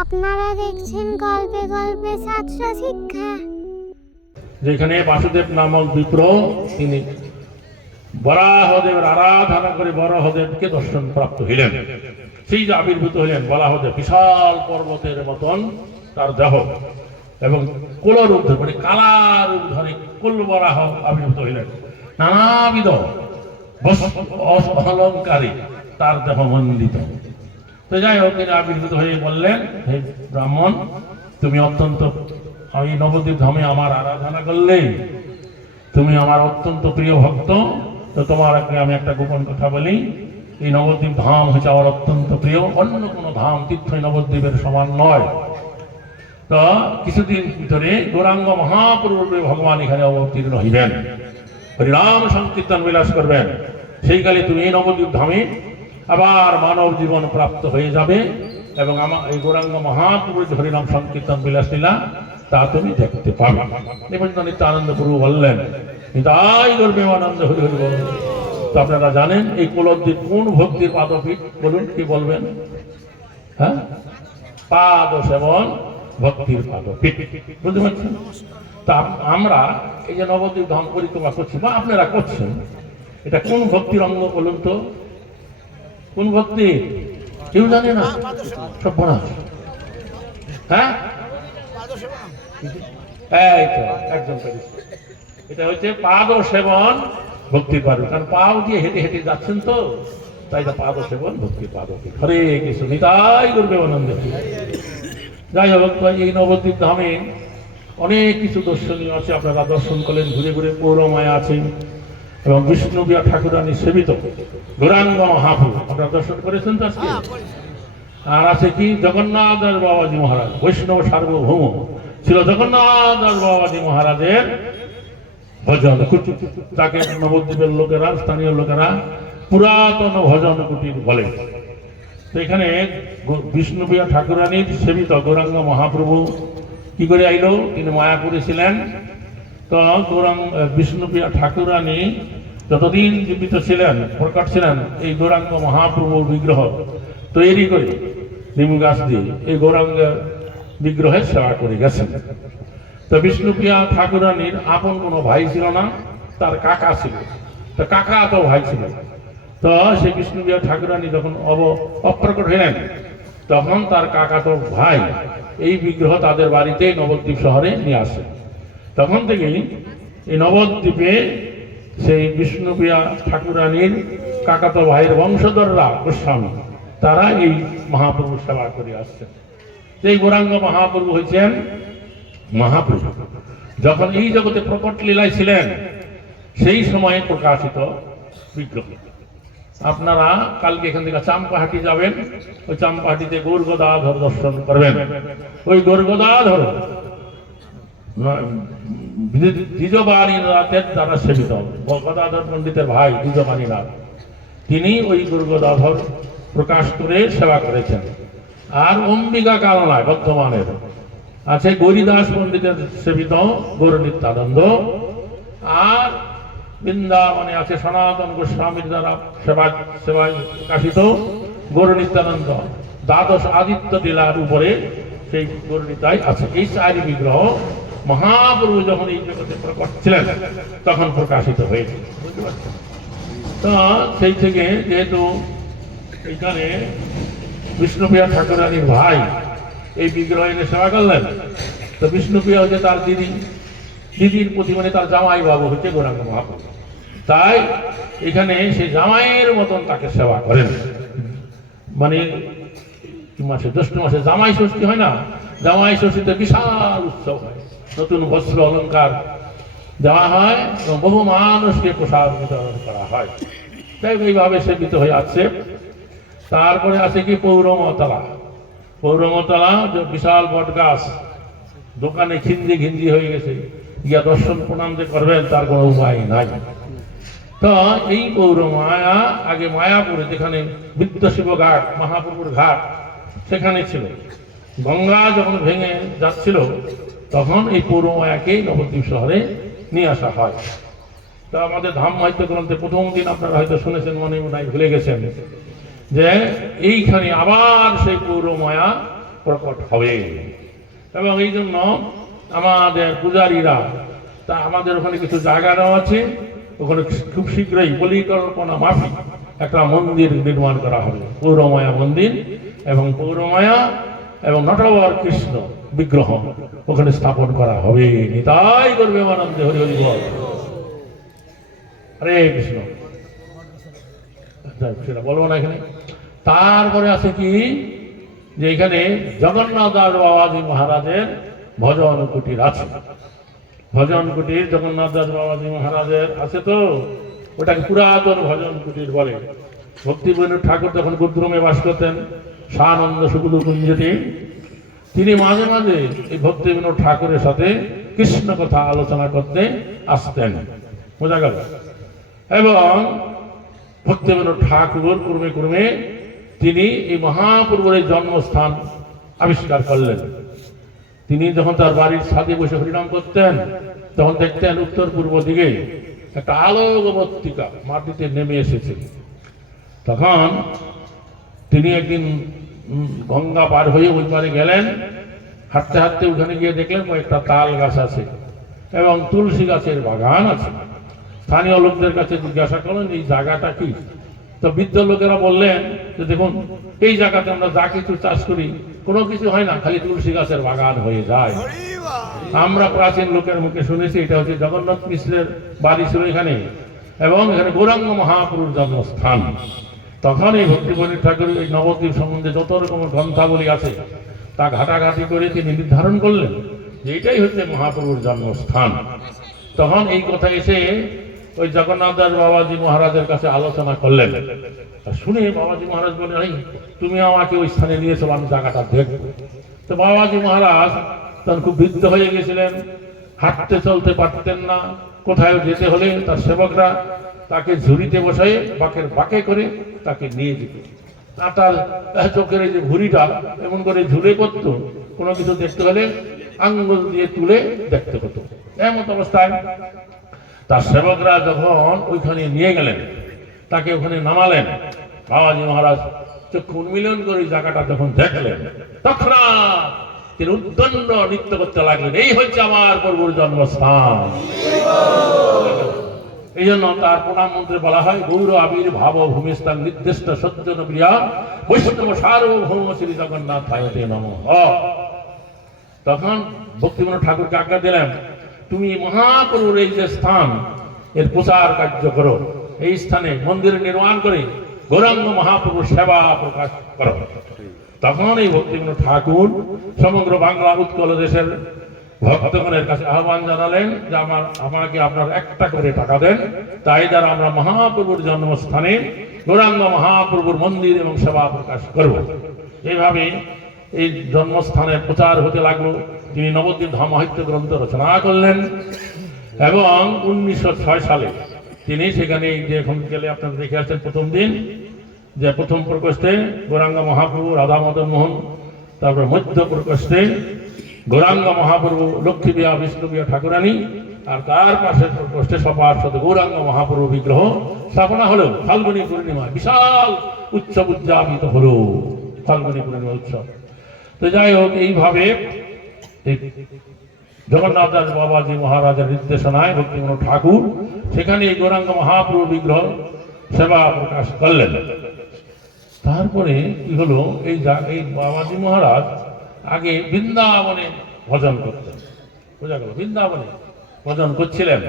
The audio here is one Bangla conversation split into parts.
আপনারা দেখছেন গল্পে গল্পে ছাত্র শিক্ষা। যেখানে বাসুদেব নামক বিপ্র তিনি বরাহদেবের আরাধনা করে বরাহদেবকে দর্শন প্রাপ্ত হইলেন। সেই যে আবির্ভূত হইলেন বরাহদেব, বিশাল পর্বতের মতন তার দেহ এবং কুলরূপ ধরে মানে কালা রূপ ধরে কুলবরাহ আবির্ভূত হইলেন। নানাবিধ অলঙ্কারে তার দেহ মণ্ডিত। তো যাই হোক, তিনি আবির্ভূত হয়ে বললেন, হে ব্রাহ্মণ, তুমি অত্যন্ত এই নবদ্বীপ ধামে আমার আরাধনা করলে, তুমি আমার অত্যন্ত প্রিয় ভক্ত। তো তোমার আমি একটা গোপন কথা বলি, এই নবদ্বীপ ধাম হচ্ছে আমার অত্যন্ত প্রিয়। অন্য কোনো ধাম তীর্থ নবদ্বীপের সমান নয়। তো কিছুদিন ভিতরে গৌরাঙ্গ মহাপ্রভু ভগবান এখানে অবতীর্ণ হইবেন, হরিনাম সংকীর্তন বিলাস করবেন। সেই কালে তুমি এই নবদ্বীপ ধামে আবার মানব জীবন প্রাপ্ত হয়ে যাবে এবং আমার এই গৌরাঙ্গ মহাপ্রভুর হরিনাম সংকীর্তন বিলাস লীলা তা তুমি দেখতে পাবে। নিত্যানন্দ প্রভু বললেন, নিতাই গর্বে আনন্দ হরি হরি বল। তো আপনারা জানেন এই কুলদ্বীপ কোন ভক্তির পাদপীঠ? বলুন, কি বলবেন? হ্যাঁ, পাদ সেবন ভক্তির পাদপীঠ। বুঝতে পারছেন? তা আমরা এই যে নবদ্বীপ ধাম পরিক্রমা করছি বা আপনারা করছেন, এটা কোন ভক্তির অঙ্গ বলুন তো? কোন ভক্তি? কেউ জানে না? সর্বনাশ। হ্যাঁ, এই তো একদম পেরেছি। এটা হচ্ছে পাদ সেবন ভক্তির পাদ। কারণ পাও দিয়ে হেঁটে হেঁটে যাচ্ছেন তো, তাই এটা পাদ সেবন ভক্তির পাদ। হরে কৃষ্ণ, নিতাই গর্বে আনন্দ। যাই হোক, এই নবদ্বীপ ধামে অনেক কিছু দর্শনীয় আছে। আপনারা দর্শন করলেন, ঘুরে ঘুরে পৌরমায়া আছেন এবং বিষ্ণুপ্রিয়া ঠাকুরানী সেবিত গৌরাঙ্গ মহাপ্রভু আপনারা দর্শন করেছেন তো আজকে। আর আছে কি জগন্নাথ দাস বাবাজি মহারাজ, বৈষ্ণব সার্বভৌম ছিল জগন্নাথ দাস বাবাজি মহারাজের ভজন। তাকে নবদ্বীপের লোকেরা, স্থানীয় লোকেরা পুরাতন ভজন কুটির বলে। তো এখানে বিষ্ণুপ্রিয়া ঠাকুরানীর সেবিত গৌরাঙ্গ মহাপ্রভু কি করে আইলো? তিনি মায়াপুরে ছিলেন। তো বিষ্ণুপ্রিয়া ঠাকুরানী যতদিন জীবিত ছিলেন, প্রকট ছিলেন, এই গৌরাঙ্গ মহাপ্রভুর বিগ্রহ তৈরি করে নিমু গাছ দিয়ে এই গৌরাঙ্গ বিগ্রহের সেবা করে গেছেন। তো বিষ্ণুপ্রিয়া ঠাকুরানীর আপন কোনো ভাই ছিল না, তার কাকা ছিল। তো কাকা তো ভাই ছিল। তো সেই বিষ্ণুপ্রিয়া ঠাকুরানী যখন অপ্রকট হলেন, তখন তার কাকা তো ভাই এই বিগ্রহ তাদের বাড়িতে নবদ্বীপ শহরে নিয়ে আসে। তখন থেকেই এই নবদ্বীপে সেই বিষ্ণুপ্রিয়া ঠাকুরানীর কাকাতো ভাইয়ের বংশধররা গোস্বামী, তারা এই মহাপ্রভুর সেবা করে আসছেন। এই গৌরাঙ্গ মহাপ্রভু হয়েছেন মহাপ্রভু যখন এই জগতে প্রকট লীলায় ছিলেন, সেই সময়ে প্রকাশিত বিগ্রহ। আপনারা কালকে এখান থেকে চাম্পাহাটি যাবেন, ওই চাম্পাহাটিতে গৌরগদাধর দর্শন করবেন। ওই গৌরগদাধর দ্বিজবাণীনাথের দ্বারা সেবিত গদাধর পণ্ডিতের ভাই দ্বিজবাণীনাথ, তিনি ওই গৌরগদাধর প্রকাশ করে সেবা করেছেন। আর অম্বিকা কালনায় বর্ধমানের আছে গৌরীদাস পণ্ডিতের সেবিত গৌর নিত্যানন্দ। আর বৃন্দাবনে আছে সনাতন গোস্বামীর দ্বারা সেবায় প্রকাশিত গৌর নিত্যানন্দ। দ্বাদশ আদিত্য লীলার উপরে সেই গৌর নিতাই আছে। এই চারি বিগ্রহ মহাপ্রভু যখন এই জগতে প্রকট ছিলেন তখন প্রকাশিত হয়েছে। বুঝতে পারছেন? তো সেই থেকে যেহেতু এইখানে বিষ্ণুপ্রিয়া ঠাকুরানীর ভাই এই বিগ্রহ এনে সেবা করলেন, তো বিষ্ণুপ্রিয়া হচ্ছে তার দিদির প্রতি, মানে তার জামাই বাবু হচ্ছে গৌরাঙ্গ মহাপ্রভু। তাই এখানে সে জামাইয়ের মতন তাকে সেবা করেন। মানে মাসে জ্যৈষ্ঠ মাসে জামাই ষষ্ঠী হয় না? জামাই ষষ্ঠীতে বিশাল উৎসব হয়, নতুন বস্ত্র অলঙ্কার দেওয়া হয় এবং বহু মানুষকে প্রসাদ বিতরণ করা হয়। তাই এইভাবে সেবিত হয়ে আছে। তারপরে আছে কি পৌরমতলা। পৌরমতলা যে বিশাল বট গাছ, দোকানে ঘিঞ্জি হয়ে গেছে, গিয়া দর্শন প্রণাম যে করবেন তার কোনো উপায় নাই। তো এই পৌরমায়া আগে মায়াপুরে, যেখানে বিদ্যশিব ঘাট মহাপ্রভুর ঘাট সেখানে ছিল। গঙ্গা যখন ভেঙে যাচ্ছিল তখন এই পৌরমায়াকে নবদ্বীপ শহরে নিয়ে আসা হয়। তো আমাদের ধাম সাহিত্য গ্রন্থে প্রথম দিন আপনারা হয়তো শুনেছেন, মনে মনে ভুলে গেছেন, যে এইখানে আবার সেই পৌরমায়া প্রকট হবে। এবং এই জন্য আমাদের পূজারীরা, তা আমাদের ওখানে কিছু জায়গা দেওয়া আছে, ওখানে খুব শীঘ্রই পরিকল্পনা মাফিক একটা মন্দির নির্মাণ করা হবে, পৌরমায়া মন্দির, এবং পৌরমায়া এবং নটবর কৃষ্ণ বিগ্রহ ওখানে স্থাপন করা হবে। নিতাই করবে আনন্দে, হরি হরি বল, হরে কৃষ্ণ। সেটা বলবো না এখানে। তারপরে আছে কি, যে এখানে জগন্নাথ দাস বাবাজি মহারাজের ভজন কুটির আছে। ভজন কুটির জগন্নাথ দাস বাবাজি মহারাজের আছে, তো ওটাকে পুরাতন ভজন কুটির বলে। ভক্তিবিনোদ ঠাকুর তখন গুরুগ্রামে বাস করতেন, সানন্দ সুকুলু কুঞ্জতে। তিনি মাঝে মাঝে এই ভক্তিবিনোদ ঠাকুরের সাথে কৃষ্ণ কথা আলোচনা করতে আসতেন, বোঝা গেল। এবং ভক্তিবিনোদ ঠাকুর ক্রমে ক্রমে তিনি এই মহাপ্রভুর জন্মস্থান আবিষ্কার করলেন। তিনি যখন তার বাড়ির ছাদে বসে হরিনাম করতেন, তখন দেখতেন উত্তর পূর্ব দিকে একটা আলোকবর্তিকা মাটিতে নেমে এসেছে। তখন তিনি একদিন গঙ্গা পার হয়ে ওই পারে গেলেন, হাঁটতে হাঁটতে ওখানে গিয়ে দেখলেন কয়েকটা তাল গাছ আছে এবং তুলসী গাছের বাগান আছে। স্থানীয় লোকদের কাছে জিজ্ঞাসা করলেন এই জায়গাটা কি। তো বৃদ্ধ লোকেরা বললেন যে দেখুন, এই জায়গাতে আমরা যা কিছু চাষ করি কোনো কিছু হয় না, খালি তুলসী গাছের বাগান হয়ে যায়। আমরা প্রাচীন লোকের মুখে শুনেছি এটা হচ্ছে জগন্নাথ মিশ্রের বাড়ি ছিল এখানে, এবং এখানে গৌরাঙ্গ মহাপুরুর জন্মস্থান। তখন এই ভক্তিবিনোদ ঠাকুর এই নবদ্বীপ সম্বন্ধে যত রকমের গ্রন্থাবলী আছে তা ঘাটাঘাটি করে তিনি নির্ধারণ করলেন যে এটাই হচ্ছে মহাপ্রভুর জন্মস্থান। তখন এই কথা এসে ওই জগন্নাথ দাস বাবাজি মহারাজের কাছে আলোচনা করলেন। শুনে বাবাজি মহারাজ বললেন, এই তুমি আমাকে ওই স্থানে নিয়ে চলো, আমি জায়গাটা দেখব। তো বাবাজি মহারাজ তখন খুব বৃদ্ধ হয়ে গেছিলেন, হাঁটতে চলতে পারতেন না। কোথায় যেতে হলে তার সেবকরা তাকে ঝুড়িতে বসায় বাঁকের বাঁকে করে তাকে নিয়ে যেত। আর তার চোখের এই যে ভুঁড়িটা এমন করে ঝুলে করতো, কোনো কিছু দেখতে হলে আঙ্গুল দিয়ে তুলে দেখতে হতো। এমন অবস্থায় তার সেবকরা যখন ওইখানে নিয়ে গেলেন, তাকে ওখানে নামালেন, বাবাজি মহারাজ চক্ষু উন্মিলন করে জায়গাটা যখন দেখলেন, তখন তিনি উদ্দণ্ড নৃত্য করতে লাগলেন, এই হচ্ছে আমার প্রভুর জন্মস্থান। এই জন্য তার প্রণাম মন্ত্রে বলা হয়, গৌর আবির ভাব ভূমিস্থান নির্দিষ্ট সজ্জন প্রিয়া বৈষ্ণব সার্বভৌম শ্রী জগন্নাথ থাইতে নমঃ। তখন ভক্তিবিনোদ ঠাকুরকে আজ্ঞা দিলেন, তুমি মহাপ্রভুর এই যে স্থান এর প্রচার কার্য করো, এই স্থানে মন্দির নির্মাণ করে গৌরাঙ্গ মহাপ্রভুর সেবা প্রকাশ করো। তখন এই ভক্তিবিনোদ ঠাকুর সমগ্র বাংলা উৎকল দেশের ভক্তগণের কাছে আহ্বান জানালেন যে আমাকে আপনার একটা করে টাকা দেন, তাই দ্বারা আমরা মহাপ্রভুর জন্মস্থানে গৌরাঙ্গ মহাপ্রভুর মন্দির এবং সেবা প্রকাশ করব। এইভাবে এই জন্মস্থানের প্রচার হতে লাগলো। তিনি নবদ্বীপ ধাম মাহাত্ম্য গ্রন্থ রচনা করলেন এবং 1906 সালে তিনি সেখানে যে এখন গেলে আপনারা দেখে আসছেন প্রথম দিন যে প্রথম প্রকোষ্ঠে গৌরাঙ্গ মহাপ্রভু রাধা মদন মোহন, তারপর মধ্য প্রকোষ্ঠে গৌরাঙ্গ মহাপ্রভু লক্ষ্মী বিয়া বিষ্ণু বিয়া ঠাকুরানী, আর তার পাশের প্রকোষ্ঠে সবার সাথে গৌরাঙ্গ মহাপ্রভু বিগ্রহ স্থাপনা হলো। ফাল্গুনী পূর্ণিমা বিশাল উৎসব উদযাপিত হলো, ফাল্গুনী পূর্ণিমা উৎসব। তো যাই হোক, এইভাবে জগন্নাথ দাস বাবাজি মহারাজের নির্দেশনায় ভক্তিবিনোদ ঠাকুর সেখানে গৌরাঙ্গ মহাপ্রভু বিগ্রহ সেবা প্রকাশ করলেন। তারপরে কি হলো, এই বাবাজি মহারাজ আগে বৃন্দাবনে ভজন করতেন, বোঝা গেল, বৃন্দাবনে ভজন করছিলেন।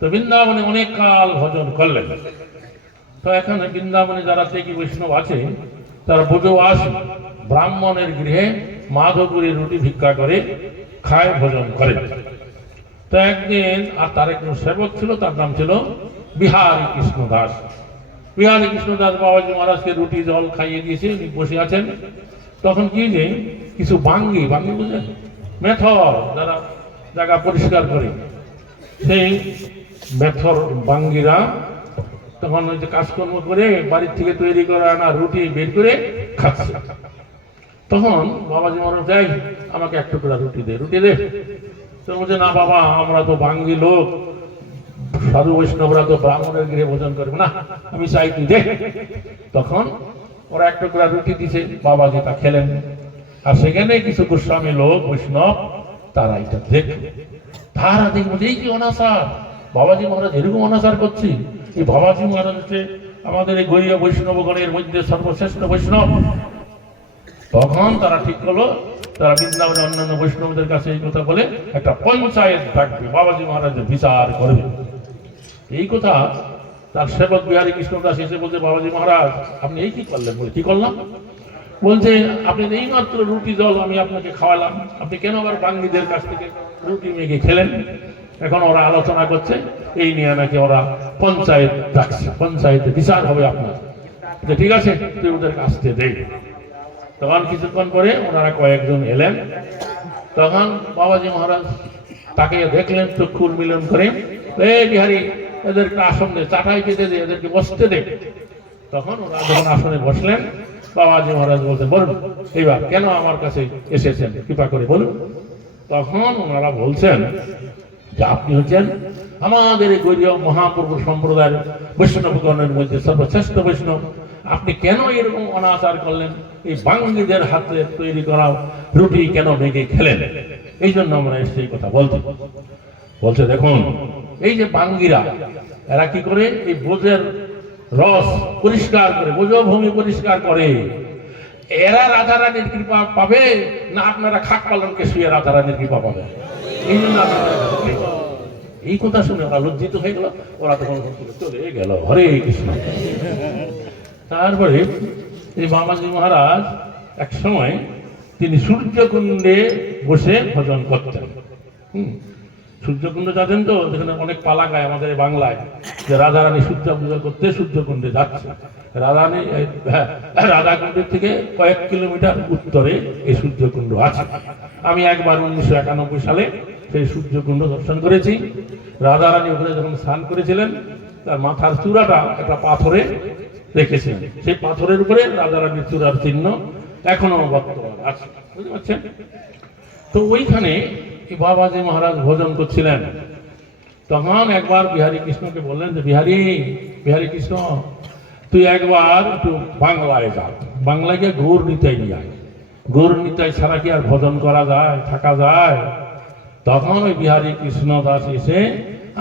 তো বৃন্দাবনে অনেক কাল ভজন করলেন। তো এখানে বৃন্দাবনে যারা ত্যাগী বৈষ্ণব আছে তারা বোঝোয়াস ব্রাহ্মণের গৃহে মাধবপুরী রুটি ভিক্ষা করে খায়, ভজন করে। তো একদিন আর তার একজন সেবক ছিল, তার নাম ছিল বিহারী কৃষ্ণ দাস। বিহারী কৃষ্ণ দাস বাবাজি মহারাজকে রুটি জল খাইয়ে দিয়েছে, উনি বসে আছেন। তখন কি যে কিছু বাঙ্গি বুঝলেন, মেথর যারা জায়গা পরিষ্কার করে, সেই মেথর বাঙ্গিরা তখন ওই যে কাজকর্ম করে বাড়ির থেকে তৈরি করা আনা রুটি বের করে খাচ্ছে। তখন বাবাজি মহারাজ যাই, আমাকে এক টুকরা রুটি দে। তো বলছে, না বাবা, আমরা তো বাঙ্গি লোক, সাধু বৈষ্ণবরা তো ব্রাহ্মণের গৃহে ভোজন করবে না, আমি চাই তুই দে। তখন ওরা এক টুকরা রুটি দিছে, বাবাজি তা খেলেন। আর সেখানে কিছু গোস্বামী লোক বৈষ্ণব তারা এটা দেখবে, তারা দেখবো যে এই কি অনাচার, বাবাজি মহারাজ এরকম অনাচার করছি। এই বাবাজি মহারাজ হচ্ছে আমাদের এই গরিয়া বৈষ্ণবগণের মধ্যে সর্বশ্রেষ্ঠ বৈষ্ণব। তখন তারা ঠিক করলো, তারা বৃন্দাবনের অন্যান্য বৈষ্ণবদের কাছে এই কথা বলে একটা পঞ্চায়েত ডাকবে, বাবাজি মহারাজের বিচার করবে। এই কথা তার সেবক বিহারী কৃষ্ণ দাস এসে বলছে, বাবাজি মহারাজ আপনি এই কি করলেন? বলে কি করলাম? বলছে আপনি এই মাত্র রুটি জল আমি আপনাকে খাওয়ালাম, আপনি কেন আবার বাঙ্গিদের কাছ থেকে রুটি মেঘে খেলেন? এখন ওরা আলোচনা করছে এই নিয়ে নাকি ওরা পঞ্চায়েত ডাকছে, পঞ্চায়েতে বিচার হবে আপনার। যে ঠিক আছে তুই ওদের কাছতে দে। তখন কিছুক্ষণ পরে ওনারা কয়েকজন এলেন, তখন বাবাজি মহারাজ তাকে দেখলেন, চক্ষুর মিলন করে, এ বিহারী এদেরকে আসন দে, চাটাই পেতে দে, এদেরকে বসতে দে। তখন ওরা যখন আসনে বসলেন, বাবাজি মহারাজ বলছেন বলুন এইবার কেন আমার কাছে এসেছেন, কৃপা করে বলুন। তখন ওনারা বলছেন যে আপনি হচ্ছেন আমাদের এই গৌরীয় মহাপ্রভু সম্প্রদায়ের বৈষ্ণবগণের মধ্যে সর্বশ্রেষ্ঠ বৈষ্ণব, আপনি কেন এরকম অনাচার করলেন? এই বাঙ্গিদের হাতে তৈরি করা রুটি কেন ভেঙে খেলেন? এই জন্য আমরা এসে এই কথা বলতে। বলছে দেখুন এই যে বাঙ্গিরা এরা কি করে, এই বোঝের রস পরিষ্কার করে, বোঝভূমি পরিষ্কার করে, এরা রাধারানীর কৃপা পাবে না আপনারা খাক পালনকে শুয়ে রাধারানীর কৃপা পাবে? এই জন্য এই কথা শুনে ওরা লজ্জিত হয়ে গেল, ওরা তখন চলে গেল। হরে কৃষ্ণ। তারপরে এই বাবাজি মহারাজ এক সময় তিনি সূর্যকুণ্ডে বসে ভজন করতেন। সূর্যকুণ্ড জানেন তো, যেখানে অনেক পালা গায় আমাদের বাংলায়, যে রাধারানী সূর্য পূজা করতে সূর্যকুণ্ডে যাচ্ছে। রাধারানী রাধাকুণ্ডের থেকে কয়েক কিলোমিটার উত্তরে এই সূর্যকুণ্ড আছে। আমি একবার 1991 সালে সেই সূর্যকুণ্ড দর্শন করেছি। রাধারানী ওখানে যখন স্নান করেছিলেন, তার মাথার চূড়াটা একটা পাথরে রেখেছিলেন, সেই পাথরের উপরে রাধারানীর চূড়ার চিহ্ন এখনো বর্তমান আছে, বুঝতে পারছেন? তো ওইখানে বাবাজি মহারাজ ভজন করছিলেন। তখন একবার বিহারী কৃষ্ণকে বললেন যে বিহারী কৃষ্ণ তুই একবার একটু বাংলায় যা, বাংলায় গিয়ে গৌর নিতাই নিয়ে আয়। গৌর নিতাই ছাড়া কি আর ভজন করা যায়, থাকা যায়? তখন ওই বিহারী কৃষ্ণ দাস এসে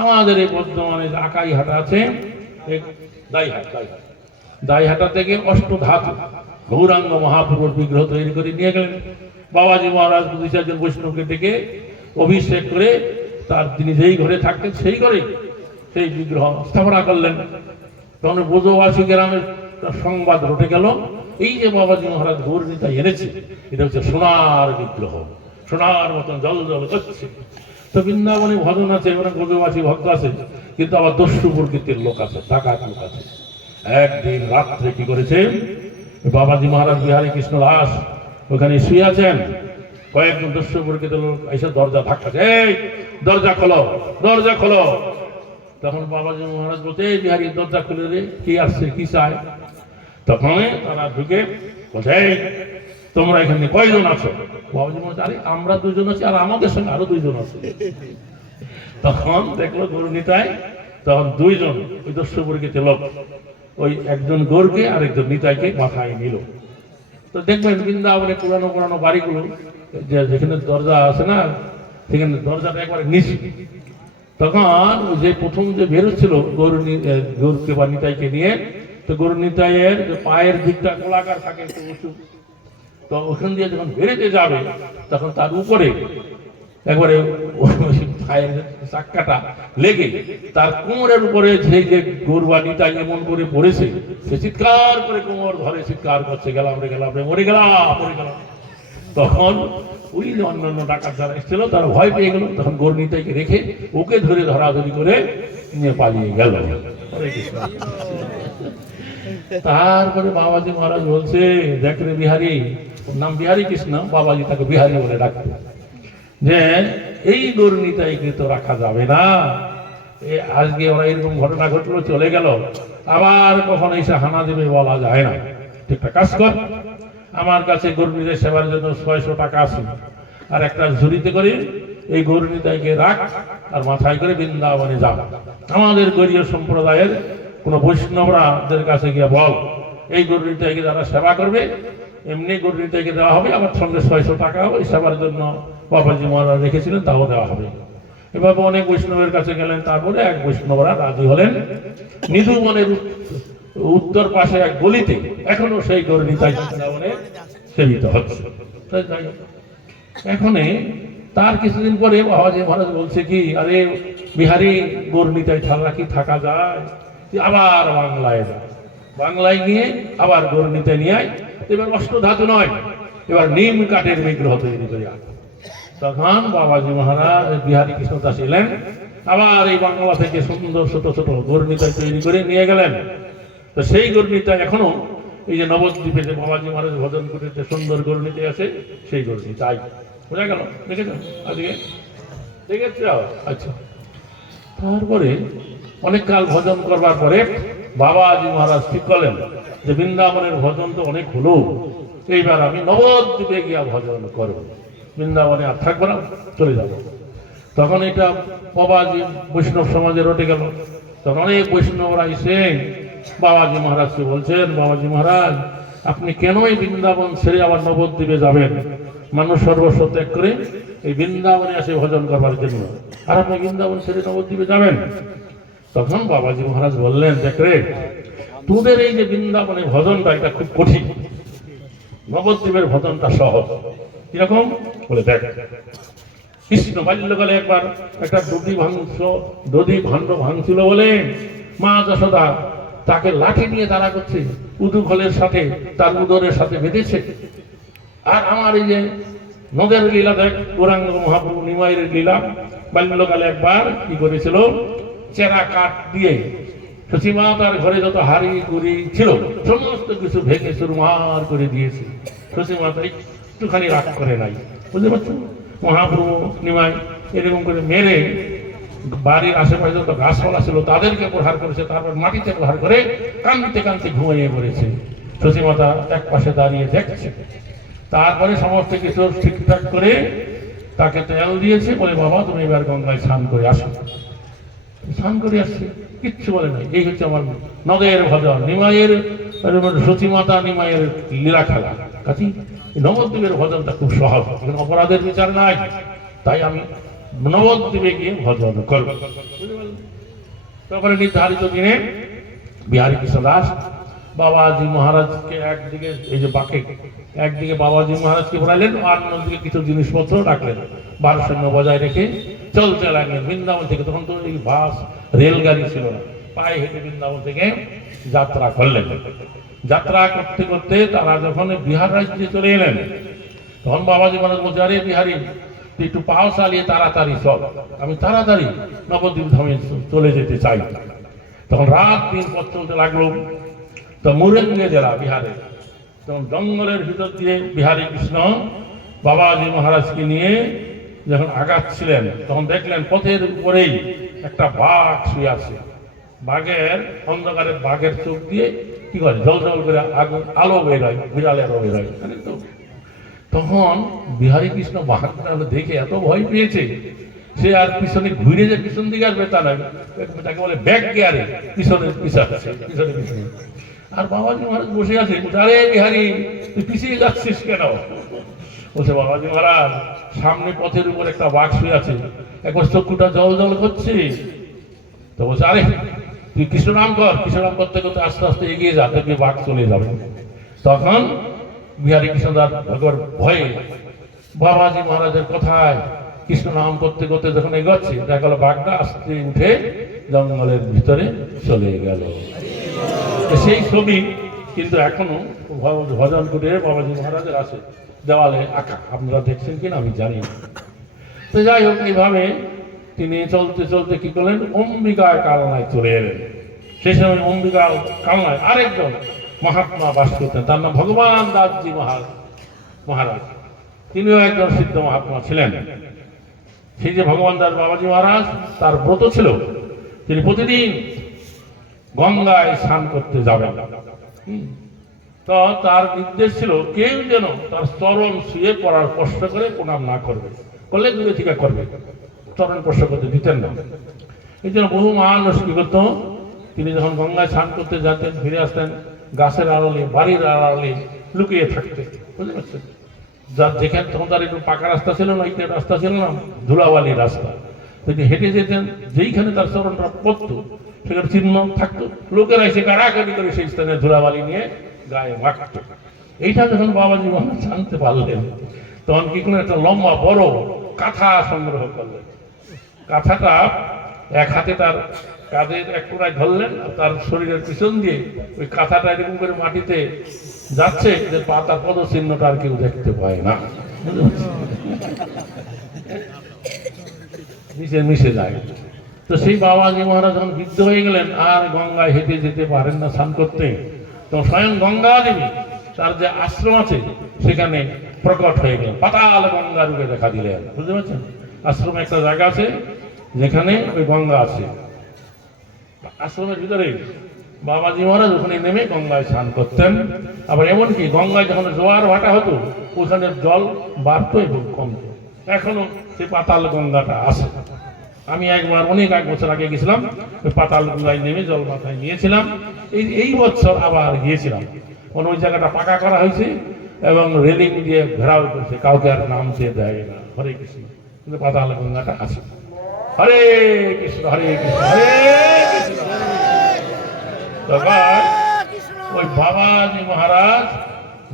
আমাদের এই বর্ধমানে আকাইহাটা আছে, দাইহাটা থেকে অষ্টধাতু গৌরাঙ্গ মহাপ্রভুর বিগ্রহ তৈরি করে নিয়ে গেলেন। বাবাজি মহারাজ 2-4 বৈষ্ণবকে ডেকে অভিষেক করে তার তিনি যেই ঘরে থাকতেন সেই ঘরে সেই বিগ্রহ স্থাপনা করলেন। তখন বোঝবাসী গ্রামের সংবাদ রটে গেল, এই যে বাবাজি মহারাজ গৌর নিতাই এনেছে, এটা হচ্ছে সোনার বিগ্রহ, সোনার মতন জল জল করছে। তো বৃন্দাবনে ভজন আছে, অনেক বোঝবাসী ভক্ত আছে, কিন্তু আবার দস্যু প্রকৃতির লোক আছে, ডাকাত লোক আছে। একদিন রাত্রে কি করেছে, বাবাজি মহারাজ বিহারী কৃষ্ণ দাস ওখানে শুয়ে আছেন, কয়েকজন দস্যু প্রকৃতির লোক এসে দরজা ধাক্কাছে, এই দরজা খোলো, দরজা খোলো। তখন বাবাজি মহারাজ বলছে, এই বিহারী দরজা খুলে রে, কি আসছে, কি চায়? তখন তারা ঢুকে বলছে, এই তোমরা এখানে কয়জন আছো? বাবাজি মহারাজ, আরে আমরা 2 জন আছি, আর আমাদের সঙ্গে আরো 2 জন আছে। তখন দেখলো গৌর নিতাই, তখন 2 জন ওই দস্যু প্রকৃতির লোক ওই একজন গৌরকে আর একজন নিতাইকে মাথায় নিল। তো দেখবেন বৃন্দাবনে পুরানো পুরানো বাড়িগুলো যেখানে দরজা আছে না, সেখানে দরজাটা একবারে নিচু। তখন যে প্রথম যে বেরোচ্ছিল গৌরকে বা নিতাইকে নিয়ে, তো গৌর নিতাইয়ের যে পায়ের দিকটা গোলাকার থাকে একটু উঁচু, তো ওখান দিয়ে যখন বেরোতে যাবে তখন তার উপরে একবারে পায়ের চাক্কাটা লেগে তার কোমরের উপরে যে গৌর বা নিতাই এমন করে পড়েছে, সে চিৎকার করে কোমর ধরে চিৎকার করছে, গেলাম রে গেলাম রে, মরে গেলাম মরে গেলাম। তখন ওই অন্যান্য ডাকাত যারা এসেছিল তারা ভয় পেয়ে গেল, তখন গৌর নিতাইকে রেখে ওকে ধরে ধরাধরি করে নিয়ে পালিয়ে গেল। তারপরে বাবাজি মহারাজ বলছে, দেখ রে বিহারী, নাম বিহারী কৃষ্ণ, বাবাজি তাকে বিহারী বলে ডাকতে, যে এই গৌর নিতাইকে তো রাখা যাবে না। আজকে ওরা এরকম ঘটনা ঘটলো, চলে গেল, আবার কখন এসে হানা দেবে বলা যায় না। একটা কাজ কর, আমার কাছে গৌর নিতাই সেবার জন্য 600 টাকা আছে, আর একটা ঝুড়িতে করে এই গৌর নিতাইকে রাখ, আর মাথায় করে বৃন্দাবনে যা। আমাদের গৌরীয় সম্প্রদায়ের কোন বৈষ্ণবরাদের কাছে গিয়ে বল, এই গৌর নিতাইকে যারা সেবা করবে এমনি গরিবকে দেওয়া হবে, আবার সঙ্গে 600 টাকাও এই সেবার জন্য বাবাজি মহারাজ রেখেছিলেন, তাও দেওয়া হবে। এভাবে অনেক বৈষ্ণবের কাছে গেলেন। তারপরে এক বৈষ্ণবরা রাজি হলেন। নিধুবনের উত্তর পাশে এক গলিতে এখনো সেই গৌরনীতাই বৃন্দাবনে সেবিত হচ্ছে। এখন তার কিছুদিন পরে বাবাজি মহারাজ বলছে কি, আরে বিহারী গৌরনীতাই ছাড়া কি থাকা যায়? আবার বাংলায় যায়, বাংলায় গিয়ে আবার গৌরনীতায় নিয়ে আয়। এবার অষ্টধাতু নয়, এবার নিম কাঠের বিগ্রহ তৈরি করে আন। তখন বাবাজি মহারাজ বিহারী কৃষ্ণ দাস এলেন, আবার এই বাংলা থেকে সুন্দর ছোট ছোট গৌরনীতাই তৈরি করে নিয়ে গেলেন। তো সেই গৌরনীতাই এখনো এই যে নবদ্বীপে যে বাবাজি মহারাজ ভজন করে যে সুন্দর গৌরনীতাই আছে, সেই গৌরনীতাই। বোঝা গেল? দেখেছ আজকে? দেখেছ? আচ্ছা। তারপরে অনেক কাল ভজন করবার পরে বাবাজি মহারাজ ঠিক করলেন যে বৃন্দাবনের ভজন তো অনেক হলো, এইবার আমি নবদ্বীপে গিয়া ভজন করব, বৃন্দাবনে আর থাকবো না, চলে যাব। তখন এটা বাবাজি বৈষ্ণব সমাজে রটে গেল। তখন অনেক বৈষ্ণবরা এসে বাবাজি মহারাজকে বলছেন, বাবাজি মহারাজ আপনি কেন এই বৃন্দাবন ছেড়ে আবার নবদ্বীপে যাবেন? মানুষ সর্বস্ব ত্যাগ করে এই বৃন্দাবনে আসে ভজন করবার জন্য, আর আপনি বৃন্দাবন ছেড়ে নবদ্বীপে যাবেন? তখন বাবাজি মহারাজ বললেন, দেখ রে, তোদের এই যে বৃন্দাবনে ভজনটা এটা খুব কঠিন, নবদ্বীপের ভজনটা সহজ। কিরকম বলে দেখ, কৃষ্ণ বাল্যকালে একবার একটা দধি ভাণ্ড ভাঙছিল বলে মা যশোদা তাকে লাঠি নিয়ে তাড়া করছে, উদুখলের সাথে তার উদরের সাথে বেঁধেছে। আর আমার এই যে নদের লীলা দেখ, গৌরাঙ্গ মহাপ্রভু নিমাইয়ের লীলা, বাল্যকালে একবার কি করেছিল, চেরা কাঠ দিয়ে সচিমা তার ঘরে যত হাড়ি গুড়ি ছিল সমস্ত কিছু ভেঙে চুরমার করে দিয়েছে। সচিমা তাই একটুখানি রাগ করে নাই, বুঝতে পারছো? মহাপ্রভু নিমাই এরকম করে মেরে বাড়ির আশেপাশে যত গাছপালা ছিল তাদেরকে প্রহার করেছে, তারপর মাটিতে প্রহার করে কান্দিতে কান্দিতে ঘুমিয়ে পড়েছে। সচিমাতা এক পাশে দাঁড়িয়ে দেখছে। তারপরে সমস্ত কিছু ঠিকঠাক করে তাকে তেল দিয়েছে, বলে বাবা তুমি এবার গঙ্গায় স্নান করে আসো। স্নান করে আসছে, কিচ্ছু বলে নাই। এই হচ্ছে আমার নদের ভজন, নিমাইয়ের সচিমাতা নিমাইয়ের লীলা খেলা। কাজী নবদ্বীপের ভজনটা খুব সহজ, এখানে অপরাধের বিচার নাই, তাই আমি নবদ্বীপে গিয়ে ভজন করব। তারপরে নির্ধারিত দিনে বিহারী কৃষ্ণ দাস বাবাজি মহারাজকে একদিকে এই যে বাঁকে একদিকে বাবাজি মহারাজকে পড়াইলেন, আর অন্যদিকে কিছু জিনিসপত্র রাখলেন, ভারসাম্য বজায় রেখে চলতে লাগলেন বৃন্দাবন থেকে। তখন তো এই বাস রেলগাড়ি ছিল না, পায়ে হেঁটে বৃন্দাবন থেকে যাত্রা করলেন। যাত্রা করতে করতে তারা যখন বিহার রাজ্যে চলে এলেন, তখন বাবাজি মহারাজ বলছে, আরে বিহারী তুই একটু পাও চালিয়ে তাড়াতাড়ি চল, আমি তাড়াতাড়ি নবদ্বীপ ধামে চলে যেতে চাই। তখন রাত দিন পথ চলতে লাগলো। তো মুরেঙ্গে জেলা বিহারে, তখন জঙ্গলের ভিতর দিয়ে বিহারী কৃষ্ণ বাবাজি মহারাজকে নিয়ে যখন আগাচ্ছিলেন, তখন দেখলেন পথের উপরেই একটা বাঘ শুয়ে আছে। বাঘের অন্ধকারে বাঘের চোখ দিয়ে কি করে জল জল করে আলো বের হয়, বিড়ালের আলো বের হয়। তখন বিহারী কৃষ্ণ বাঘটা দেখে এত ভয় পেয়েছে, সে আর পিছনে ঘুরে যে পিছন দিকে আসবে তা নয়, তাকে বলে ব্যাক গিয়ারে পিছনে পিছনে পিছনে। আর বাবাজি মহারাজ বসে আছে, আরে বিহারী তুই পিছিয়ে যাচ্ছিস কেন? বলছে, বাবাজি মহারাজ সামনে পথের উপর একটা বাঘ শুয়ে আছে, একবার চক্ষুটা জল জল করছে। তো বলছে, আরে তুই কৃষ্ণ নাম কর, কৃষ্ণ নাম করতে করতে আস্তে আস্তে এগিয়ে যা, দেখবি বাঘ চলে যাবে। তখন বিহারী কৃষ্ণদাস ভয়ে বাবাজি মহারাজের কথায় কৃষ্ণ নাম করতে করতে যখন এগোচ্ছে, দেখা গেল বাঘটা আস্তে উঠে জঙ্গলের ভিতরে চলে গেল। সেই ছবি কিন্তু এখনো ভজন করে বাবাজি মহারাজের আছে, দেওয়ালে আঁকা। আপনারা দেখছেন কিনা আমি জানি না। তো যাই হোক, এইভাবে তিনি চলতে চলতে কি করলেন, অম্বিকায় কালনায় চলে এলেন। সেই সময় অম্বিকা কালনায় আরেকজন মহাত্মা বাস করতেন, তার নাম ভগবান দাসজি মহারাজ। তিনিও একজন সিদ্ধ মহাত্মা ছিলেন। সেই যে ভগবান দাস বাবাজি মহারাজ, তার ব্রত ছিল তিনি প্রতিদিন গঙ্গায় স্নান করতে যাবেন। তো তার নির্দেশ ছিল কেউ যেন তার চরণ শুয়ে পড়ার কষ্ট করে প্রণাম না করবে, করলে দূরে থেকে করবে, চরণ স্পর্শ করতে দিতেন না। এই জন্য বহু মানুষ কি করত, তিনি যখন গঙ্গায় স্নান করতে যেতেন, ফিরে আসতেন গাছের আড়ালে, বাড়ির আড়ালে লুকিয়ে থাকতে, বুঝতে পারছেন? যার যেখানে তখন তার একটু পাকা রাস্তা ছিল না, ইটের রাস্তা ছিল না, ধুলাবালি রাস্তা, যদি হেঁটে যেতেন যেইখানে তার চরণটা পড়তো সেখানে চিহ্ন থাকতো, লোকেরা এসে কাড়াকাড়ি করে সেই স্থানে ধুলাবালি নিয়ে গায়ে মাখতো। এইটা যখন বাবাজি মহারাজ জানতে পারলেন তখন কি করে একটা লম্বা বড় কাঁথা সংগ্রহ করলেন। কাঁথাটা এক হাতে তার কাঁধের এক কোণায় ধরলেন, আর তার শরীরের পিছন দিয়ে ওই কাঁথাটা এরকম করে মাটিতে যাচ্ছে যে তার পদচিহ্নটা আর কেউ দেখতে পায় না, মিশে মিশে যায়। তো সেই বাবাজি মহারাজ যখন বৃদ্ধ হয়ে গেলেন আর গঙ্গায় হেঁটে যেতে পারেন না স্নান করতে, তো স্বয়ং গঙ্গা দেবী তার যে আশ্রম আছে সেখানে প্রকট হয়ে গেলেন, পাতাল গঙ্গা রূপে দেখা দিলেন, বুঝতে পারছেন? আশ্রমে একটা জায়গা আছে যেখানে ওই গঙ্গা আছে, আশ্রমের ভিতরে বাবাজি মহারাজ ওখানে নেমে গঙ্গায় স্নান করতেন। আবার এমনকি গঙ্গায় যখন জোয়ার ভাটা হতো ওখানে জল বাড়তো এবং কমতো, এখনো সে পাতাল গঙ্গাটা আছে। আমি একবার অনেক এক বছর আগে গেছিলাম, ওই পাতাল গঙ্গায় নেমে জল মাথায় নিয়েছিলাম। এই বছর আবার গিয়েছিলাম, ওই জায়গাটা পাকা করা হয়েছে এবং রেলিং দিয়ে ঘেরাও করছে, কাউকে আর নামতে দেয় না। হরে কৃষ্ণ, কিন্তু পাতাল গঙ্গাটা আছে। হরে কৃষ্ণ হরে কৃষ্ণ হরে কৃষ্ণ। তখন ওই বাবাজি মহারাজ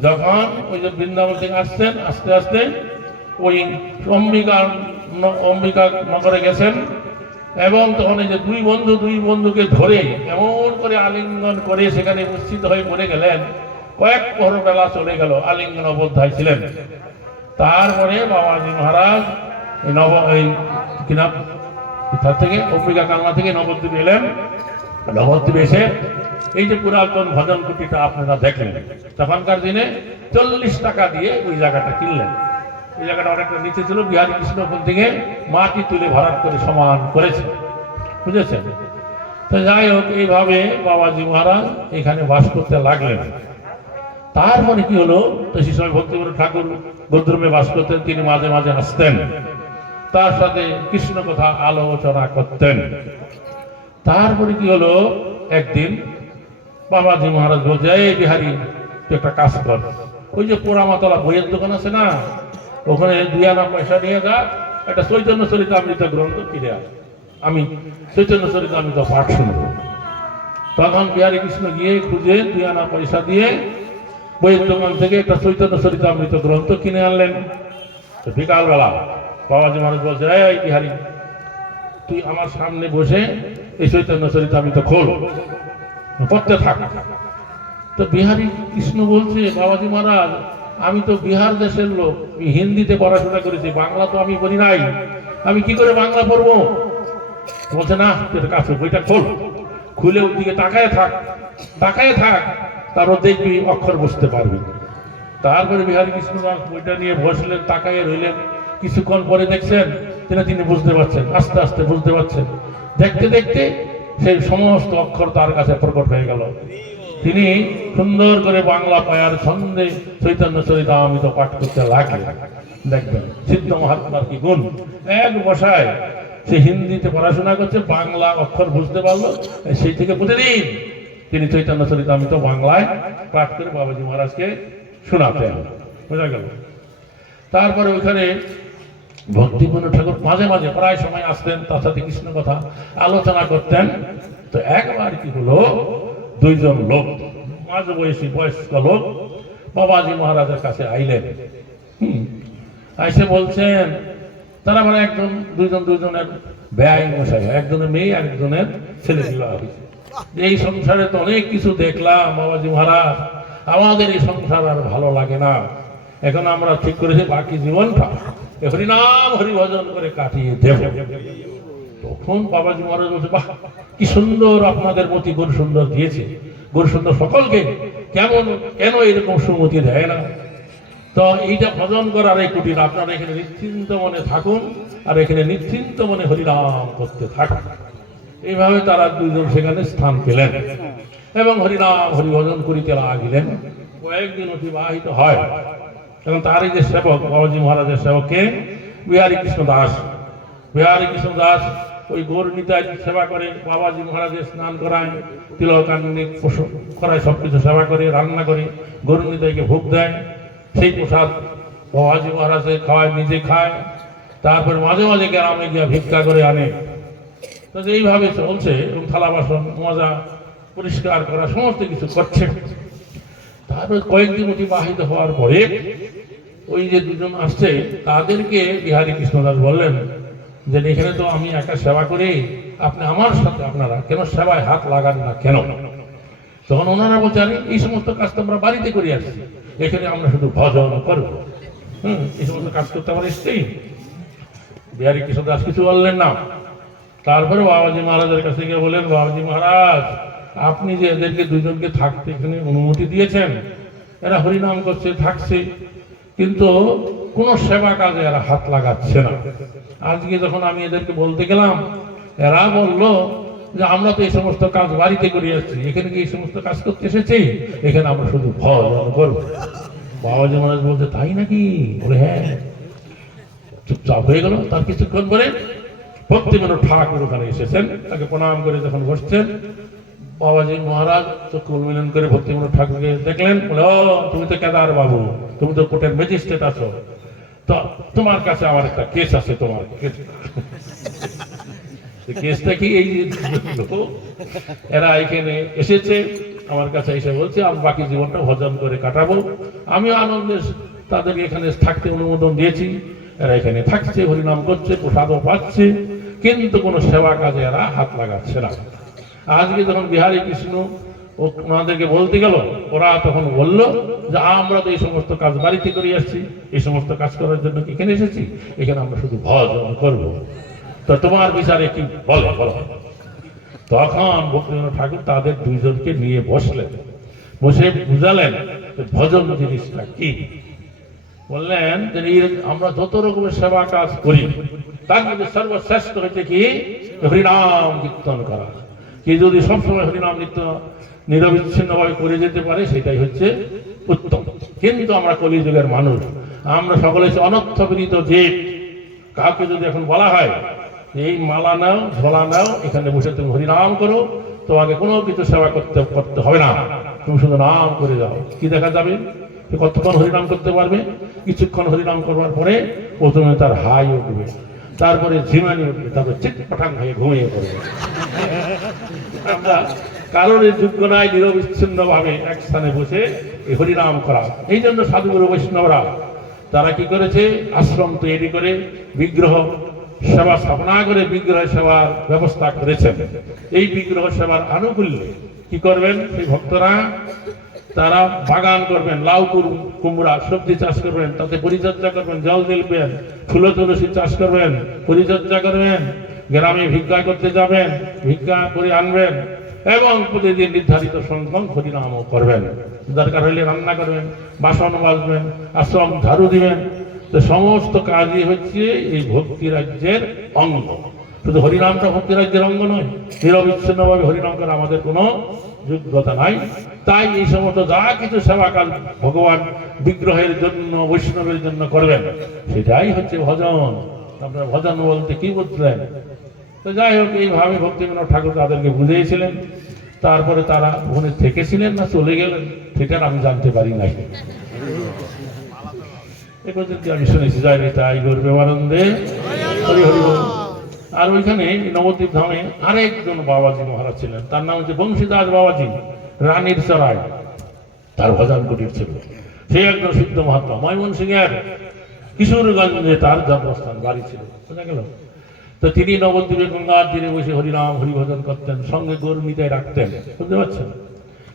যখন ওই যে বৃন্দাবন থেকে আসছেন, আস্তে আস্তে ওই অম্বিকা নগরে গেছেন এবং তখন এই যে দুই বন্ধুকে ধরে এমন করে আলিঙ্গন করে সেখানে উপস্থিত হয়ে পড়ে গেলেন। কয়েক পর বেলা চলে গেল, আলিঙ্গন অবধ্যায় ছিলেন। তারপরে বাবাজি মহারাজ এই কিনা থেকে অম্বিকা কালনা থেকে নবদ্বীপ এলেন। নবদ্বীপ এসে এই যে পুরাতন ভজন কুটিটা আপনারা দেখলেন, তখনকার দিনে 40 টাকা দিয়ে ওই জায়গাটা কিনলেন। এই জায়গাটা অনেকটা নিচে ছিল, বিহারী কৃষ্ণপুর থেকে মাটি তুলে ভরাট করে সমান করেছে, বুঝেছেন? তো যাই হোক, এইভাবে বাবাজি মহারাজ এখানে বাস করতে লাগলেন। তারপরে কি হলো, তো সেই সময় ভক্তিবর ঠাকুর গদ্রমে বাস করতেন, তিনি মাঝে মাঝে আসতেন, তার সাথে কৃষ্ণ কথা আলোচনা করতেন। তারপরে কি হলো, একদিন বাবাজি মহারাজ বলছে, এই বিহারী তুই একটা কাজ কর, ওই যে পোড়ামাতলা বইয়ের দোকান আছে না, ওখানে 2 আনা পয়সা নিয়ে যা, একটা চৈতন্য চরিতামৃত গ্রন্থ কিনে আস, আমি চৈতন্য চরিতামৃত পাঠ শুনবো। তখন বিহারী কৃষ্ণ গিয়ে খুঁজে 2 আনা পয়সা দিয়ে বইয়ের দোকান থেকে একটা চৈতন্য চরিতামৃত গ্রন্থ কিনে আনলেন। বিকালবেলা বাবাজি মহারাজ বলছে, এই বিহারী তুই আমার সামনে বসে এই চৈতন্য চরিতামৃত খোল, পড়তে থাক। তো বিহারী কৃষ্ণ বলছে, বাবাজি মহারাজ আমি তো বিহার দেশের লোক, হিন্দিতে পড়াশোনা করেছি, বাংলা তো আমি বলি নাই, আমি কি করে বাংলা পড়বো? বলছে, না তোর কাছে বইটা খোল, খুলে ওর দিকে তাকায় থাক, তারপর দেখবি অক্ষর বুঝতে পারবি। তারপরে বিহারী কৃষ্ণ বইটা নিয়ে বসলেন, তাকায় রইলেন। কিছুক্ষণ পরে দেখছেন তিনি বুঝতে পারছেন, আস্তে আস্তে বুঝতে পারছেন। দেখতে দেখতে সেই সমস্ত অক্ষর তার কাছে প্রকট হয়ে গেল। তিনি সুন্দর করে বাংলা পায়ার ছন্দে চৈতন্য চরিতামৃত পাঠ করতে লাগলেন। দেখবেন সিদ্ধ মহাত্মার কি গুণ, এক বসায় সে হিন্দিতে পড়াশোনা করছে, বাংলা অক্ষর বুঝতে পারলো, সেই থেকে প্রতিদিন তিনি চৈতন্য চরিতামৃত বাংলায় পাঠ করে বাবাজি মহারাজকে শোনাতেন, বোঝা গেল। তারপরে ওইখানে ভক্তিপূর্ণ ঠাকুর মাঝে মাঝে প্রায় সময় আসতেন, তার সাথে কৃষ্ণ কথা আলোচনা করতেন। তো একবার কি হলো, 2 জন লোক, মাঝ বয়সী বয়স্ক লোক বাবাজি মহারাজের কাছে আইলেন। আইসে বলছেন, তারা মানে দুজনের ব্যয় মশাই, একজনের মেয়ে একজনের ছেলে বিবাহ হয়েছে। এই সংসারে তো অনেক কিছু দেখলাম বাবাজি মহারাজ, আমাদের এই সংসার আর ভালো লাগে না, এখন আমরা ঠিক করেছি বাকি জীবনটা হরিনাম হরিভজন করে কাটিয়ে দেব। তখন বাবাজি মহারাজ বলছে, বাহ কি সুন্দর আপনাদের মতি গরু সুন্দর দিয়েছে, গরু সুন্দর সকলকে কেন এরকম সুমতি দেয় না? তো এইটা ভজন করার এই কুটির, আপনারা এখানে নিশ্চিন্ত মনে থাকুন আর এখানে নিশ্চিন্ত মনে হরিনাম করতে থাকুন। এইভাবে তারা 2 জন সেখানে স্থান পেলেন এবং হরিনাম হরিভজন করিতে লাগিলেন। কয়েকদিন অতিবাহিত হয়, এবং তার এই যে সেবক বাবাজি মহারাজের সেবককে বিহারী কৃষ্ণ দাস ওই গৌর নিতাই সেবা করে, বাবাজি মহারাজের স্নান করায়, তিলকান্নি করায়, সবকিছু সেবা করে, রান্না করে, গৌর নিতাইকে ভোগ দেয়। সেই প্রসাদ বাবাজি মহারাজে খাওয়ায়, নিজে খায়। তারপরে মাঝে মাঝে গ্রামে গিয়ে ভিক্ষা করে আনে। তো এইভাবে চলছে এবং থালা বাসন মজা পরিষ্কার করা সমস্ত কিছু করছে। তারপরে কয়েকদিন অতিবাহিত হওয়ার পরে ওই যে দুজন আসছে তাদেরকে বিহারী কৃষ্ণদাস বললেন যে এখানে তো আমি একা সেবা করি, আপনি আমার সাথে আপনারা কেন সেবায় হাত লাগান না কেন? তখন ওনারা বলছেন এই সমস্ত কাজ তো আমরা বাড়িতে করে আসছি, এখানে আমরা শুধু ভজন করবো। এই সমস্ত কাজ করতে আমার এসছি। বিহারী কৃষ্ণদাস কিছু বললেন না। তারপরে বাবাজি মহারাজের কাছে গিয়ে বলেন, বাবাজি মহারাজ, আপনি যে এদেরকে দুজনকে থাকতে এখানে অনুমতি দিয়েছেন, এরা হরিনাম করছে, থাকছে, কিন্তু কোন সেবা কাজে এরা হাত লাগাচ্ছে না। আজকে যখন আমি এদেরকে বলতে গেলাম, এরা বলল যে আমরা তো এই সমস্ত কাজ বাড়িতে করে আসছি, এখানে কি এই সমস্ত কাজ করতে এসেছি? এখানে আমরা শুধু ভজন করব। বাবাজি মহারাজ বলছে, তাই নাকি? বলে হ্যাঁ। চুপচাপ হয়ে গেল। তার কিছুক্ষণ পরে ভক্তিবিনোদ ঠাকুর ওখানে এসেছেন, তাকে প্রণাম করে যখন বসছেন, বাবাজি মহারাজ চক্ষু উন্মিলন করে ভক্তিবিনোদ ঠাকুরকে দেখলেন। বলে, ও তুমি তো কেদার বাবু, তুমি তো কোর্টের ম্যাজিস্ট্রেট আছো, তো তোমার কাছে আমার একটা কেস আছে। তোমার কেসটা কি? এই এরা এখানে এসেছে আমার কাছে এসে বলছে আমি বাকি জীবনটা ভজন করে কাটাবো। আমিও আনন্দে তাদেরকে এখানে থাকতে অনুমোদন দিয়েছি। এরা এখানে থাকছে, হরিনাম করছে, প্রসাদও পাচ্ছে, কিন্তু কোনো সেবা কাজে এরা হাত লাগাচ্ছে না। আজকে যখন বিহারী কৃষ্ণ ওনাদেরকে বলতে গেল, ওরা তখন বলল যে আমরা তো এই সমস্ত কাজ বাড়িতে করে আসছি, এই সমস্ত কাজ করার জন্য এখানে এসেছি, এখানে আমরা শুধু ভজন করব। তো তোমার বিচারে কি বলো? তখন ভক্তিবিনোদ ঠাকুর তাদের দুইজনকে নিয়ে বসলেন, বসে বুঝালেন ভজন জিনিসটা কি। বললেন যে আমরা যত রকমের সেবা কাজ করি তার মধ্যে সর্বশ্রেষ্ঠ হচ্ছে কি? হরিনাম কীর্তন করা। কি যদি সবসময় হরিনাম নিরবিচ্ছিন্নভাবে করে যেতে পারে সেটাই হচ্ছে উত্তম। কিন্তু আমরা কলিযুগের মানুষ, আমরা সকলে অনর্থবিদিত জীব। কাউকে যদি এখন বলা হয় এই মালা নাও, ঝোলা নাও, এখানে বসে তুমি হরিনাম করো, তোমাকে কোনো কিছু সেবা করতে হবে না, তুমি শুধু নাম করে যাও, কি দেখা যাবে? কতক্ষণ হরিনাম করতে পারবে? কিছুক্ষণ হরিনাম করবার পরে প্রথমে তার হাই উঠবে, তারপরে ঝিমানি উঠবে, তারপরে চিৎপটাং হয়ে ঘুমিয়ে পড়বে। আমরা কারোর যোগ্য নাই নিরবিচ্ছিন্ন ভাবে এক স্থানে বসে হরিনাম করা। এই জন্য সাধুগুরু বৈষ্ণবরা তারা কি করেছে? আশ্রম তৈরি করে বিগ্রহ সেবা স্থাপনা করে বিগ্রহ সেবার ব্যবস্থা করেছেন। এই বিগ্রহ সেবার আনুকূল্যে কি করবেন? সেই ভক্তরা তারা বাগান করবেন, লাউ কুমড়া সবজি চাষ করবেন, তাতে পরিচর্যা করবেন, জল দিবেন, ফুল তুলসী চাষ করবেন, পরিচর্যা করবেন, গ্রামে ভিক্ষা করতে যাবেন, ভিক্ষা করে আনবেন এবং প্রতিদিন নির্ধারিত সংখ্যক হরিনামও করবেন। দরকার হলে রান্না করবেন, বাসন মাজবেন, আশ্রম ঝাড়ু দিবেন। তো সমস্ত কাজই হচ্ছে এই ভক্তি রাজ্যের অঙ্গ। শুধু হরিনামটা ভক্তি রাজ্যের অঙ্গ নয়, নিরবিচ্ছিন্নভাবে হরিনাম করা আমাদের কোনো যোগ্যতা নাই। তাই এই সমস্ত যা কিছু সেবা কাজ ভগবান বিগ্রহের জন্য, বৈষ্ণবের জন্য করবেন, সেটাই হচ্ছে ভজন। আপনার ভজন বলতে কি বুঝলেন? তো যাই হোক, এইভাবে ভক্তিবিনোদ ঠাকুর তাদেরকে বুঝিয়েছিলেন। তারপরে তারা ওখানে থেকেছিলেন না চলে গেলেন সেটা আমি জানতে পারি নাই। এপর্যন্ত আমি শুনেছি, জয় নিতাই গৌর প্রেমানন্দে, হরি হরি বল। আর ওইখানে নবদ্বীপ ধামে আরেকজন বাবাজি মহারাজ ছিলেন, তার নাম হচ্ছে বংশীদাস বাবাজি, রানীর চড়াই তার ভজন কুটির ছিল। সে একজন সিদ্ধ মহাত্মা, ময়মনসিংহের কিশোরগঞ্জে তার জন্মস্থান, বাড়ি ছিল, বোঝা গেল। তো তিনি নবদ্বীপে গঙ্গার তীরে বসে হরিনাম হরিভজন করতেন, সঙ্গে গৌরনিতাই রাখতেন, বুঝতে পারছেন?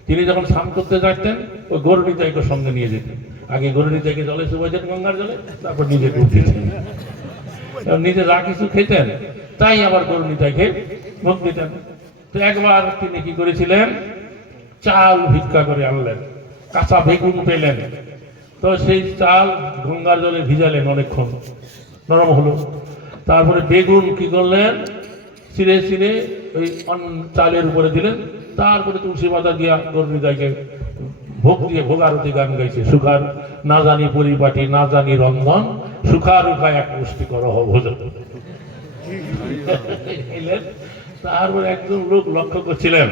তিনি যখন স্নান করতে যাইতেন ওই গৌরনিতাইকে সঙ্গে নিয়ে যেতেন। আগে গৌরনিতাইকে জলে চুবাইতেন গঙ্গার জলে, তারপর নিজে ডুব দিতেন, নিজে যা কিছু খেতেন তাই আবার গৌরনিতাইকে ভোগ দিতেন। তো একবার তিনি কি করেছিলেন, চাল ভিক্ষা করে আনলেন, কাঁচা বেগুন পেলেন। তো সেই চাল গঙ্গার জলে ভিজালেন, অনেকক্ষণ নরম হলো। তারপরে বেগুন কি করলেন, ছিঁড়ে ছিঁড়ে ওই চালের উপরে দিলেন। তারপরে তুলসী পাতা দিয়া গৌরনিতাইকে ভোগ দিয়ে ভোগারতি গান গাইছে, সুখার না জানি পরিপাটি, না জানি রন্ধন, সুখা রুখা এক পুষ্টি কর ভোজন। এলেন। তারপরে একজন লোক লক্ষ্য করছিলেন,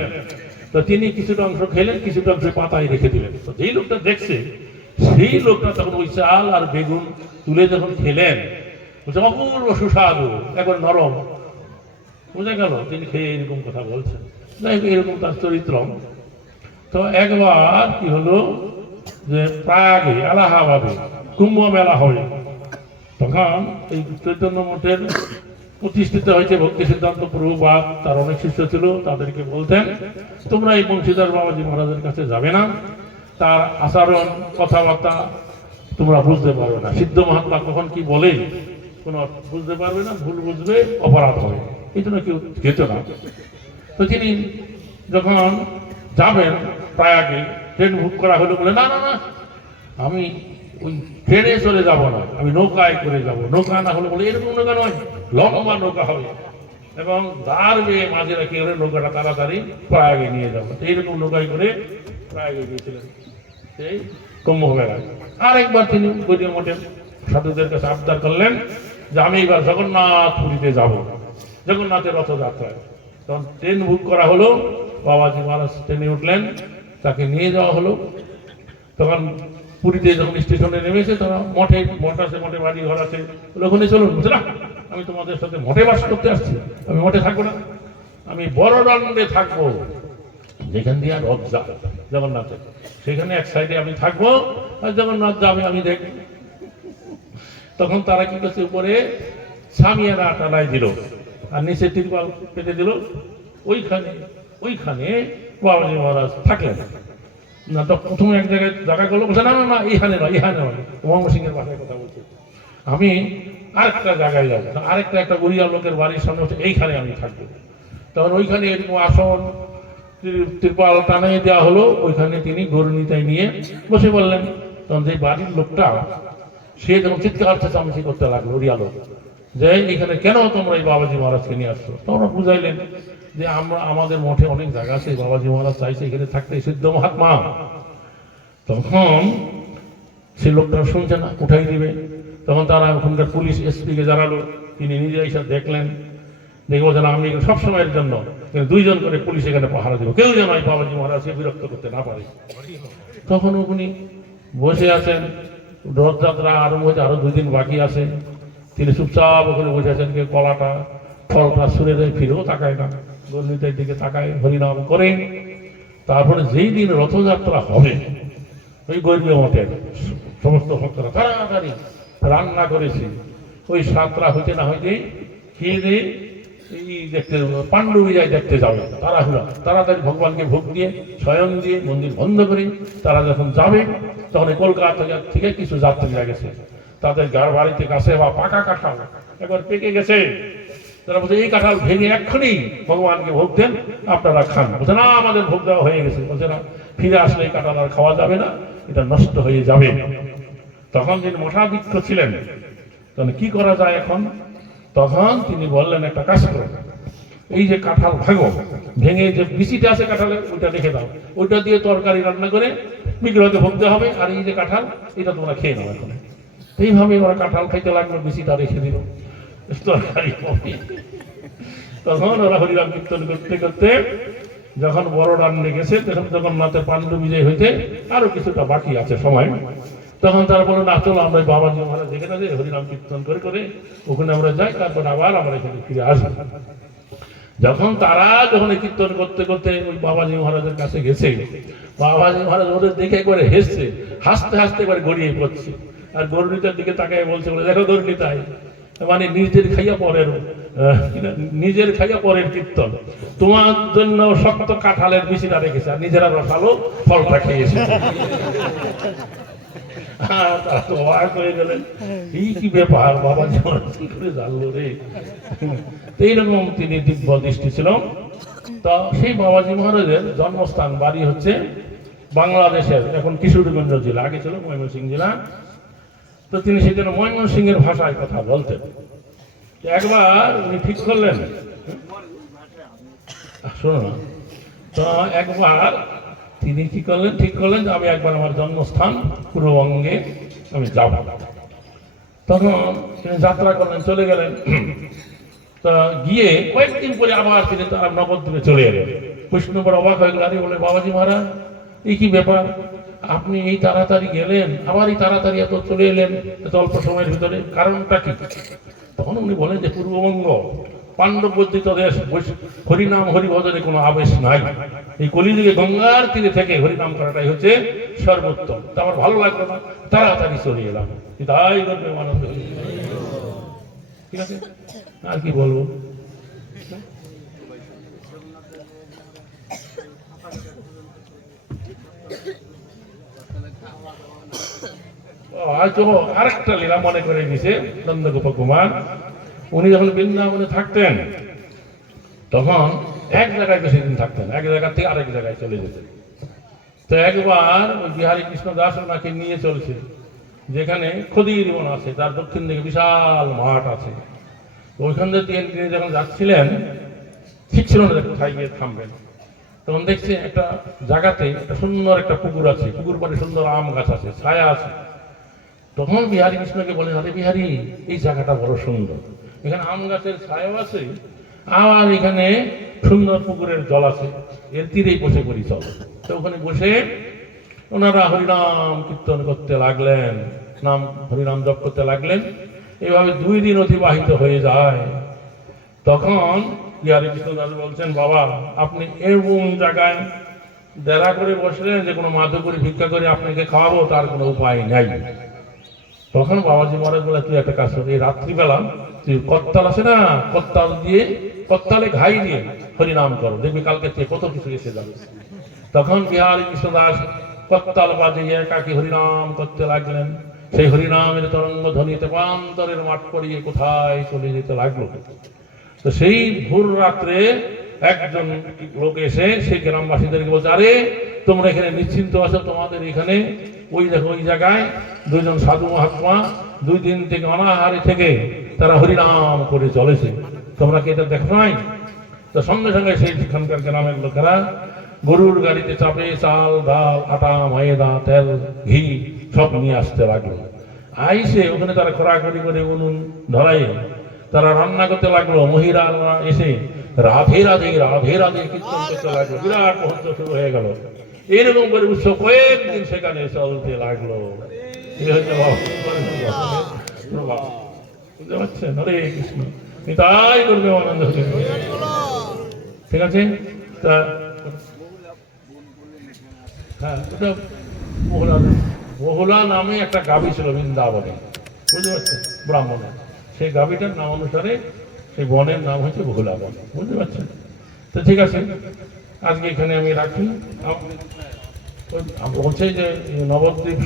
তো তিনি কিছুটা অংশ খেলেন, কিছুটা অংশ পাতায় রেখে দিলেন। তো যেই লোকটা দেখছে সেই লোকটা তখন ওই চাল আর বেগুন তুলে যখন খেলেন, বলছে অপূর্ব সুস্বাদু, একবার নরম। বোঝা গেল তিনি খেয়ে এরকম কথা বলছেন। যাই হোক, এরকম তার চরিত্র। তো একবার কি হলো যে প্রাগে এলাহাবাদে কুম্ভ মেলা হয়, তখন এই চৈতন্য মঠের প্রতিষ্ঠিত হয়েছে ভক্তি সিদ্ধান্ত প্রভুপাদ। তার অনেক শিষ্য ছিল, তাদেরকে বলতেন তোমরা এই বংশীধর বাবাজি মহারাজের কাছে যাবে না, তার আচরণ কথাবার্তা তোমরা বুঝতে পারবে না, সিদ্ধ মহাত্মা কখন কি বলে কোনো বুঝতে পারবে না, ভুল বুঝবে, অপরাধ হবে, এই জন্য কেউ যেত না। তো তিনি যখন যাবেন প্রায়াগে, ট্রেন বুক করা হলো, বলে না না না, আমি ওই ট্রেনে চলে যাব না, আমি নৌকায় করে যাব। নৌকা না হলে, বলে এরকম নৌকা নয়, লম্বা নৌকা হবে এবং দাঁড় বেয়ে মাঝে রাখি করে নৌকাটা তাড়াতাড়ি প্রয়াগে নিয়ে যাবো। এইরকম নৌকায় করে প্রয়াগে গিয়েছিলেন সেই কুম্ভ মেলায়। আরেকবার তিনি গৌরী মঠের সাধুদের কাছে আবদার করলেন যে আমি এবার জগন্নাথ পুরীতে যাব, জগন্নাথের রথযাত্রায়। তখন ট্রেন বুক করা হলো, বাবাজি মহারাজ ট্রেনে উঠলেন, তাকে নিয়ে যাওয়া হলো। তখন পুরীতে যখন স্টেশনে নেমেছে, তারা মঠ আছে, মঠে বাড়ি ঘর আছে, ওখানে চলুন। বুঝছে না, আমি তোমাদের সাথে মঠে বাস করতে আসছি, আমি মঠে থাকবো না, আমি বড় দণ্ডে থাকবো, যেখান দিয়ে রথ যাবে জগন্নাথের, সেখানে এক সাইডে আমি থাকবো, আর জগন্নাথ যাবে আমি দেখবো। তখন তারা কি করছে, উপরে সামিয়ানা টানাই দিল আর নিচে তিরপাল পেতে দিল। ওইখানে বাবাজি মহারাজ থাকলেন না। তো প্রথমে এক জায়গায় জায়গা করলো, বলছে না না না, এখানে নয়, এখানে নয়, মোহাম্মদ সিংহের ভাষায় কথা বলছে, আমি আরেকটা জায়গায় যাবো, আরেকটা একটা গরিয়া লোকের বাড়ির সামনে হচ্ছে, এইখানে আমি থাকবো। তখন ওইখানে এরকম আসন তিরপাল টানিয়ে দেওয়া হলো, ওইখানে তিনি গরুনিতায় নিয়ে বসে বললেন। তখন যে বাড়ির লোকটা, সে যখন চিৎকার চেঁচামেচি করতে লাগলো, গরিয়া লোক, যে এখানে কেন তোমরা এই বাবাজি মহারাজকে নিয়ে আসছো? তোমরা বুঝাইলেন যে আমাদের মঠে অনেক জায়গা আছে, বাবাজি মহারাজ চাইছে এখানে থাকতে, সিদ্ধ মহাত্মা। তখন সে লোকটা শুনছে না, উঠাই দিবে। তখন তারা ওখানকার পুলিশ এসপিকে জানালো, তিনি নিজে এসে দেখলেন, দেখে বলছেন আমি সবসময়ের জন্য দুইজন করে পুলিশ এখানে পাহারা দেবো, কেউ যেন এই বাবাজি মহারাজকে বিরক্ত করতে না পারে। তখন উনি বসে আছেন, রথযাত্রা আরম্ভ হয়েছে, আরো 2 দিন বাকি আছে। তিনি চুপচাপ ওখানে বসে আছেন, কেউ কলাটা ফলটা শুনে দেয়, ফিরেও তাকায় না, গর্ণিতের দিকে তাকায়, হরিনাম করে। তারপরে যেই দিন রথযাত্রা হবে, ওই গৌরীয় মঠের সমস্ত ভক্তরা তাড়াতাড়ি রান্না করেছি, ওই 7টা হইতে না হইতেই খেয়ে দিয়ে এই দেখতে পাণ্ডু বিজয় দেখতে যাবে। তাড়াতাড়ি ভগবানকে ভোগ দিয়ে স্বয়ং দিয়ে মন্দির বন্ধ করে তারা যখন যাবে, তখন কলকাতা থেকে কিছু যাত্রীরা গেছে, তাদের বাড়িতে কাছে বা পাকা কাঁঠাল একবার পেকে গেছে। তারা বলছে এই কাঁঠাল ভেঙে এক্ষুনি ভগবানকে ভোগ দেন, আপনারা খান। বলছে না, আমাদের ভোগ দেওয়া হয়ে গেছে। বলছে না, ফিরে আসলে এই কাঁঠাল আর খাওয়া যাবে না, এটা নষ্ট হয়ে যাবে। তখন যিনি মঠাধ্যক্ষ ছিলেন, তখন কি করা যায় এখন? তখন তিনি বললেন একটা কাজ করো, এই যে কাঁঠাল ভাঙো, ভেঙে যে বিচিটা আছে কাঁঠালের, ওইটা রেখে দাও, ওইটা দিয়ে তরকারি রান্না করে বিগ্রহকে ভোগতে হবে, আর এই যে কাঁঠাল, এটা তোমরা খেয়ে নাও এখন। এইভাবে ওরা কাঁঠাল খাইতে লাগলো, বিচিটা রেখে দিল, তরকারি হবে। তখন ওরা হরিরাম কীর্তন করতে করতে যখন বড় রান্নে গেছে, তখন জগন্নাথের পাণ্ডু বিজয় হইতে আরো কিছুটা বাকি আছে সময়, তখন তারা বলল না চলো আমরা বাবাজি মহারাজ যেখানে আছে হরিনাম কীর্তন করে করে ওখানে আমরা যাই, তারপর আবার আমরা এখানে ফিরে আসবো। যখন কীর্তন করতে করতে ওই বাবাজি মহারাজের কাছে গেছে, বাবাজি মহারাজ ওদের দেখে করে হেসছে, হাসতে হাসতে এবার গড়িয়ে পড়ছে, আর গরুনিতার দিকে তাকায় বলছে, বলে দেখো গরুনিতাই, মানে নিজের খাইয়া পরের কীর্তন, তোমার জন্য শক্ত কাঁঠালের বিচিটা রেখেছে, আর নিজেরা রসালো ফলটা খেয়েছে। তারা তো অবাক হয়ে গেলেন, এই কি ব্যাপার, বাবাজি মহারাজ কি করে জানলো রে? এইরকম তিনি দিব্য দৃষ্টি ছিল। তো সেই বাবাজি মহারাজের জন্মস্থান বাড়ি হচ্ছে বাংলাদেশের এখন কিশোরগঞ্জ জেলা, আগে ছিল ময়মনসিংহ জেলা। তো তিনি সেই জন্য ময়মনসিংহের ভাষায় কথা বলতেন। একবার উনি ঠিক করলেন, শোনো না, তো একবার তিনি কি করলেন, ঠিক করলেন যে আমি একবার আমার জন্মস্থান পূর্ববঙ্গে আমি যাব। তখন তিনি যাত্রা করলেন, চলে গেলেন। তা গিয়ে কয়েকদিন পরে আবার তিনি তার নবদ্বীপে চলে এলেন। কৃষ্ণ বড় অবাক হয়ে গেল, আরে বলে বাবাজি মহারাজ এই কি ব্যাপার, আপনি এই তাড়াতাড়ি গেলেন, আবার এই তাড়াতাড়ি এত চলে এলেন এত অল্প সময়ের ভিতরে, কারণটা কি? তখন উনি বলেন যে পূর্ববঙ্গ পাণ্ডব বর্ধিত দেশ, হরিনাম হরিভজনে কোনো আবেশ নাই, এই কলিযুগে গঙ্গার তীরে থেকে হরিনাম করাটাই হচ্ছে সর্বোত্তম। তা আমার ভালো লাগলো না, তাড়াতাড়ি চলে এলাম, তাই করবে আনন্দ হয়ে। ঠিক আছে, আর কি বলবো? আরেকটা লীলা মনে করে দিছে নন্দগোপ কুমার। উনি যখন বৃন্দাবনে থাকতেন তখন এক জায়গায় বেশি দিন থাকতেন, এক জায়গা থেকে আরেক জায়গায় চলে যেতেন। তো একবার ওই বিহারী কৃষ্ণ দাস ওনাকে নিয়ে চলছে যেখানে খদির বন আছে, তার দক্ষিণ দিকে বিশাল মাঠ আছে। ওইখান থেকে তিনি যখন যাচ্ছিলেন ঠিক ছিল না কোথায় গিয়ে থামবেন, তখন দেখছে একটা জায়গাতে একটা সুন্দর একটা পুকুর আছে, পুকুর পরে সুন্দর আম গাছ আছে, ছায়া আছে। তখন বিহারী কৃষ্ণকে বলে, আরে বিহারী এই জায়গাটা বড় সুন্দর, এখানে আম গাছের ছায়াও আছে, আর এখানে সুন্দর পুকুরের জল আছে, এর তীরেই বসে পড়ি চল। তো ওখানে বসে ওনারা হরিনাম কীর্তন করতে লাগলেন, নাম হরিনাম জপ করতে লাগলেন। এভাবে 2 দিন অতিবাহিত হয়ে যায়। তখন বিহারী কৃষ্ণ দাস বলছেন, বাবা আপনি এরকম জায়গায় ডেরা করে বসলেন যে কোনো মাধু করে ভিক্ষা করে আপনাকে খাওয়াবো তার কোনো উপায় নাই। তখন বাবাজি মহারাজ বলে, তুই একটা কাজ কর, এই রাত্রিবেলা তুই করতাল আছে না, করতাল দিয়ে করতালে ঘাই দিয়ে হরিনাম করো, দেখবি কালকে থেকে কত কিছু এসে যাবে। তখন বিহারী কৃষ্ণ দাস করতাল বাজিয়ে একাকী হরিনাম করতে লাগলেন। সেই হরিনামের তরঙ্গ ধ্বনিতে প্রান্তরের মাঠ পড়িয়ে কোথায় চলে যেতে লাগলো। তো সেই ভোর রাত্রে একজন লোক এসে সেই গ্রামবাসীদেরকে বলছে, আরে তোমরা এখানে নিশ্চিন্ত আছো, তোমাদের এখানে ওই দেখো ওই জায়গায় 2 জন সাধু মহাত্মা 2 দিন থেকে অনাহারে থেকে তারা হরিনাম করে চলেছে, তোমরা কি এটা দেখো নাই? তো সঙ্গে সঙ্গে সেইখানকার গ্রামের লোকেরা গরুর গাড়িতে চাপে চাল ডাল আটা ময়দা তেল ঘি সব নিয়ে আসতে লাগলো। আইসে ওখানে তারা খোরাখড়ি করে উনুন ধরাই তারা রান্না করতে লাগলো। মহিলারা এসে রাধে রাধে রাধে রাধে কীর্তন করতে লাগলো, বিরাট মুহূর্ত শুরু হয়ে গেল। এরকম করে উৎসব কয়েকদিন সেখানে চলতে লাগলো। বুঝতে পারছেন? হরে কৃষ্ণ, তাই করবে আনন্দ। ঠিক আছে, তা হ্যাঁ, ওটা বহুলা নামে একটা গাভী ছিল বৃন্দাবনে, বুঝতে পারছেন, ব্রাহ্মণের। সেই গাভীটার নাম অনুসারে সেই বনের নাম হচ্ছে বহুলা বন, বুঝতে পারছেন? তো ঠিক আছে, আজকে এখানে আমি রাখি। বলছে যে নবদ্বীপ